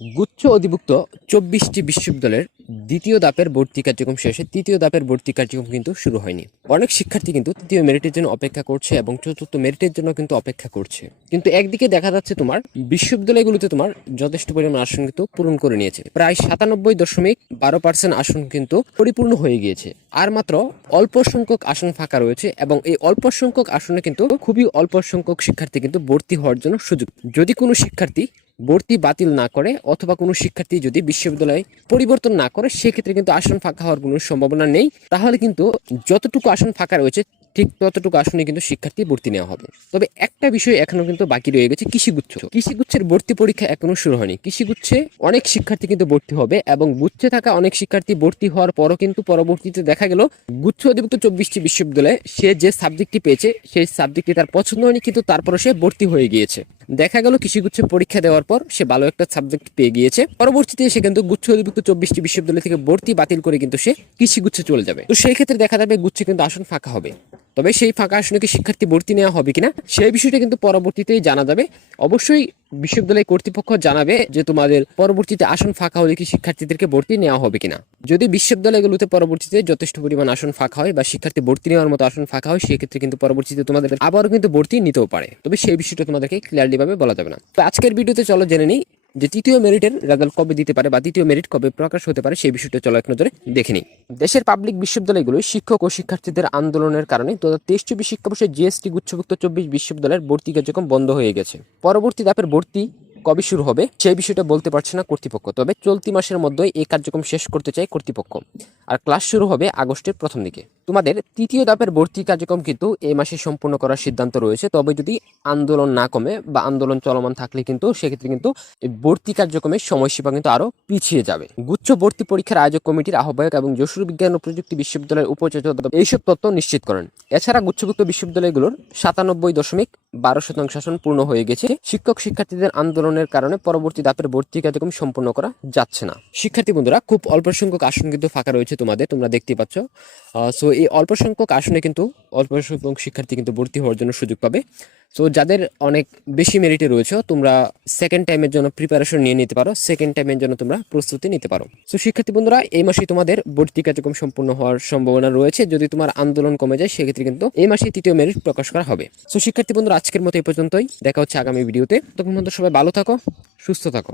গুচ্ছ অধিভুক্ত ২৪টি বিশ্ববিদ্যালয়ের দ্বিতীয় ধাপের ভর্তি কার্যক্রম শেষে তৃতীয় ধাপের ভর্তি কার্যক্রম কিন্তু শুরু হয়নি। অনেক শিক্ষার্থী কিন্তু তৃতীয় মেরিটের জন্য অপেক্ষা করছে এবং চতুর্থ মেরিটের জন্য কিন্তু অপেক্ষা করছে। কিন্তু একদিকে দেখা যাচ্ছে তোমার বিশ্ববিদ্যালয়গুলোতে তোমার যথেষ্ট পরিমাণ আসন কিন্তু পূরণ করে নিয়েছে। প্রায় ৯৭.১২% আসন কিন্তু পরিপূর্ণ হয়ে গিয়েছে। আর মাত্র অল্প সংখ্যক আসন ফাঁকা রয়েছে এবং এই অল্প সংখ্যক আসনে কিন্তু খুবই অল্প সংখ্যক শিক্ষার্থী কিন্তু ভর্তি হওয়ার জন্য সুযোগ। যদি কোনো শিক্ষার্থী ভর্তি বাতিল না করে অথবা কোনো শিক্ষার্থী যদি বিশ্ববিদ্যালয় পরিবর্তন না করে সেক্ষেত্রে কিন্তু আসন ফাঁকা হওয়ার কোনো সম্ভাবনা নেই। তাহলে কিন্তু যতটুকু আসন ফাঁকা রয়েছে ঠিক ততটুকু আসনে কিন্তু শিক্ষার্থী ভর্তি নেওয়া হবে। তবে একটা বিষয় এখনো কিন্তু বাকি রয়ে গেছে, কৃষিগুচ্ছের ভর্তি পরীক্ষা এখনো শুরু হয়নি। কৃষিগুচ্ছে অনেক শিক্ষার্থী কিন্তু ভর্তি হবে এবং গুচ্ছে থাকা অনেক শিক্ষার্থী ভর্তি হওয়ার পরও কিন্তু পরবর্তীতে দেখা গেল গুচ্ছ অধিভুক্ত ২৪টি বিশ্ববিদ্যালয়ে সে যে সাবজেক্টটি পেয়েছে সেই সাবজেক্টটি তার পছন্দ হয়নি, কিন্তু তারপরও সে ভর্তি হয়ে গিয়েছে। দেখা গেল কৃষিগুচ্ছে পরীক্ষা দেওয়ার পর সে ভালো একটা সাবজেক্ট পেয়ে গিয়েছে, পরবর্তীতে সে কিন্তু গুচ্ছ অধিভুক্ত ২৪টি বিশ্ববিদ্যালয় থেকে ভর্তি বাতিল করে কিন্তু সে কৃষিগুচ্ছে চলে যাবে। তো সেই ক্ষেত্রে দেখা যাবে গুচ্ছে কিন্তু আসন ফাঁকা হবে। তবে সেই ফাঁকা আসনে কি শিক্ষার্থী ভর্তি নেওয়া হবে কিনা সেই বিষয়টা কিন্তু পরবর্তীতেই জানা যাবে। অবশ্যই বিশ্ববিদ্যালয় কর্তৃপক্ষ জানাবে যে তোমাদের পরবর্তীতে আসন ফাঁকা হলে কি শিক্ষার্থীদেরকে ভর্তি নেওয়া হবে কিনা। যদি বিশ্ববিদ্যালয়গুলোতে পরবর্তীতে যথেষ্ট পরিমাণ আসন ফাঁকা হয় বা শিক্ষার্থী ভর্তি নেওয়ার মতো আসন ফাঁকা হয় সেক্ষেত্রে কিন্তু পরবর্তীতে তোমাদের আবারও কিন্তু ভর্তি নিতেও পারে। তবে সেই বিষয়টা তোমাদেরকে ক্লিয়ারলি ভাবে বলা যাবে না। তো আজকের ভিডিওতে চলো জেনে নিই যে তৃতীয় মেরিটের রেজাল্ট কবে দিতে পারে বা তৃতীয় মেরিট কবে প্রকাশ হতে পারে সেই বিষয়টা চলো এক নজরে দেখে নিই। দেশের পাবলিক বিশ্ববিদ্যালয়গুলো শিক্ষক ও শিক্ষার্থীদের আন্দোলনের কারণে ২০২৩-২৪ শিক্ষাবর্ষে জিএসটি গুচ্ছভুক্ত ২৪ বিশ্ববিদ্যালয়ের ভর্তি কার্যক্রম বন্ধ হয়ে গেছে। পরবর্তী ধাপের ভর্তি কবে শুরু হবে সেই বিষয়টা বলতে পারছে না কর্তৃপক্ষ। তবে চলতি মাসের মধ্যেই এই কার্যক্রম শেষ করতে চায় কর্তৃপক্ষ। আর ক্লাস শুরু হবে আগস্টের প্রথম দিকে। তোমাদের তৃতীয় ধাপের ভর্তি কার্যক্রম কিন্তু এই মাসে সম্পূর্ণ করার সিদ্ধান্ত রয়েছে। তবে যদি আন্দোলন না কমে বা আন্দোলন চলমান থাকলে কিন্তু সেক্ষেত্রে কিন্তু এই ভর্তি কার্যক্রমের সময়সীমা কিন্তু আরো পিছিয়ে যাবে। গুচ্ছ ভর্তি পরীক্ষার আয়োজক কমিটির আহ্বায়ক এবং যশোর বিজ্ঞান ও প্রযুক্তি বিশ্ববিদ্যালয়ের উপাচার্য এইসব তথ্য নিশ্চিত করেন। এছাড়া গুচ্ছভুক্ত বিশ্ববিদ্যালয়গুলোর ৯৭.১২% আসন পূর্ণ হয়ে গেছে। শিক্ষক শিক্ষার্থীদের আন্দোলনের কারণে পরবর্তী ধাপের ভর্তি কার্যক্রম সম্পূর্ণ করা যাচ্ছে না। শিক্ষার্থী বন্ধুরা, খুব অল্প সংখ্যক আসন কিন্তু ফাঁকা রয়েছে তোমরা দেখতে পাচ্ছ। সো এই অল্প সংখ্যক আসনে কিন্তু অল্প সংখ্যক শিক্ষার্থী কিন্তু ভর্তি হওয়ার জন্য সুযোগ পাবে। সো যাদের অনেক বেশি মেরিটে রয়েছে তোমরা সেকেন্ড টাইমের জন্য প্রিপারেশন নিয়ে নিতে পারো, সেকেন্ড টাইমের জন্য তোমরা প্রস্তুতি নিতে পারো। সো শিক্ষার্থী বন্ধুরা, এই মাসে তোমাদের ভর্তি কার্যক্রম সম্পূর্ণ হওয়ার সম্ভাবনা রয়েছে। যদি তোমার আন্দোলন কমে যায় সেক্ষেত্রে কিন্তু এই মাসে তৃতীয় মেরিট প্রকাশ করা হবে। সো শিক্ষার্থী বন্ধুরা, আজকের মতো এই পর্যন্তই। দেখা হচ্ছে আগামী ভিডিওতে। তখন পর্যন্ত সবাই ভালো থাকো, সুস্থ থাকো।